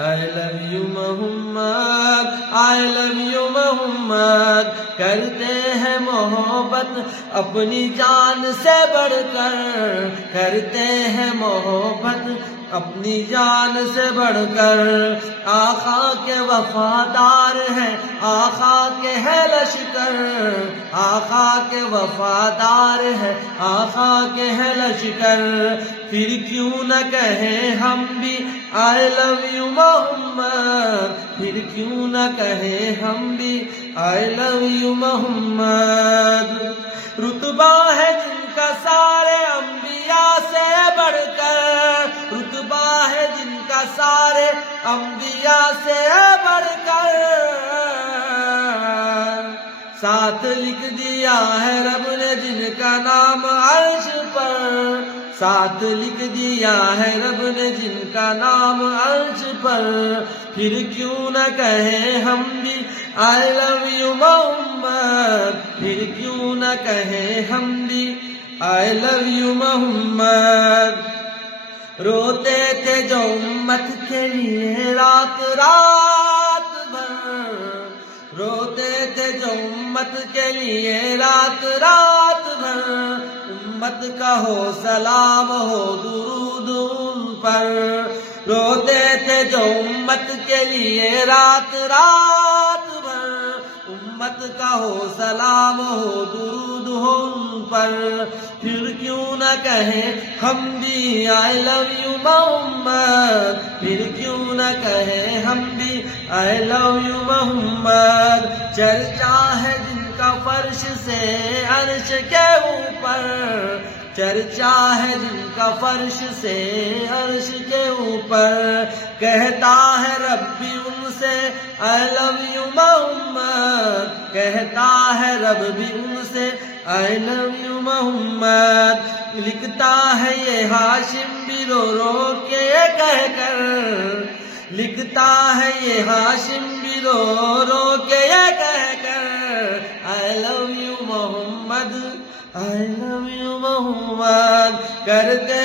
I love you Muhammad I love you محمد کرتے ہیں محبت اپنی جان سے بڑھ کر کرتے ہیں محبت اپنی جان سے بڑھ کر آقا کے وفادار ہیں آقا کے ہے لشکر آقا کے وفادار ہیں آقا کے ہے لشکر پھر کیوں نہ کہیں ہم بھی I love you محمد پھر کیوں نہ کہیں ہم بھی I love you محمد رتبہ ہے جن کا سارے انبیاء سے بڑھ کر رتبہ ہے جن کا سارے انبیاء سے بڑھ کر ساتھ لکھ دیا ہے رب نے جن کا نام عرش پر ساتھ لکھ دیا ہے رب نے جن کا نام عرش پر پھر کیوں نہ کہیں ہم بھی I love you محمد پھر کیوں نہ کہیں ہم بھی I love you محمد روتے تھے جو امت کے لیے رات رات بھر روتے تھے جو امت کے لیے رات رات بھر امت کا ہو سلام ہو درود ان پر روتے تھے جو امت کے لیے رات رات بھر امت کا ہو سلام ہو درود ہو ان پر پھر کیوں نہ کہیں ہم بھی I love you محمد پھر کیوں نہ کہیں ہم بھی I love you محمد چرچا ہے جن کا فرش سے عرش کے اوپر چرچا ہے جن کا فرش سے عرش کے اوپر کہتا ہے رب بھی ان سے I love you محمد کہتا ہے رب بھی ان سے I love you محمد لکھتا ہے یہ ہاشم بھی رو رو کے کہہ کر لکھتا ہے یہ ہاشم بھی رو رو کے کہہ کر I love you Muhammad I love you محمد کرتے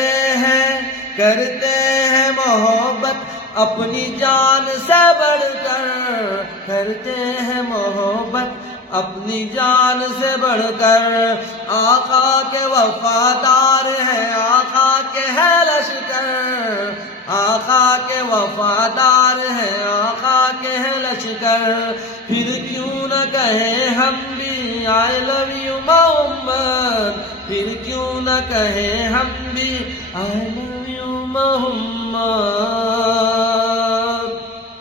ہیں محبت اپنی جان سے بڑھ کر کرتے ہیں محبت اپنی جان سے بڑھ کر آقا کے وفادار ہیں آقا کے ہے لشکر آقا کے وفادار ہیں آقا کے ہے لشکر پھر کیوں نہ کہیں ہم بھی I love you محمد پھر کیوں نہ کہیں ہم بھی I love you محمد